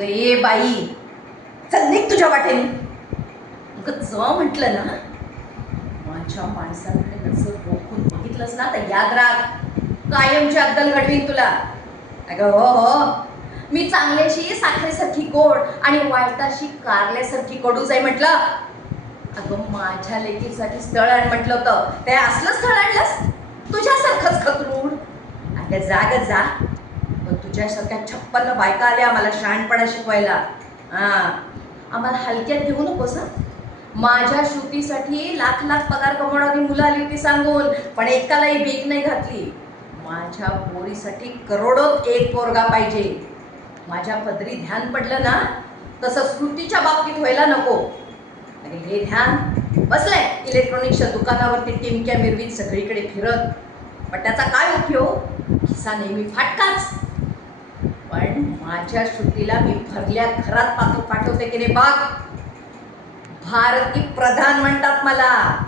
ये बाई, चल निघ तुझ्या वाटेने. ज म्हटलं ना, माझ्या माणसाकडे नजर रोखून बघितलंस ना तर याद राख, कायमची अद्दल घडवीन तुला. अगं हो हो, मी चांगल्याशी साखरेसारखी गोड आणि वाईटाशी कारल्यासारखी कडूच आहे म्हटलं. अगं माझ्या लेकीसाठी स्थळ आण म्हटलं होतं, ते असलं स्थळ आणलंस तुझ्यासारखंच खतरूड. अगं जा ग जा, पण तुझ्यासारख्या 56 बायका आल्या आम्हाला शहाणपणा शिकवायला. आम्हाला हलक्यात घेऊ नकोस हं. माझ्या श्रुतीसाठी लाख लाख पगार कमवणारी मुलं आली होती सांगून, पण एकालाही भीक नाही घातली. माझ्या पोरीसाठी करोडोत एक पोरगा पाहिजे. माझ्या पदरी ध्यान पडलं ना, तसं श्रुतीच्या बाबतीत व्हायला नको. आणि हे ध्यान बसलंय इलेक्ट्रॉनिक्सच्या दुकानावरती टिमक्या मिरवीत सगळीकडे फिरत, पण त्याचा काय उपयोग? खिसा नेहमी फाटकाच. पण माझ्या श्रुतीला मी भरल्या घरात पाठवते की नाही बघ. भारती प्रधान म्हणतात मला.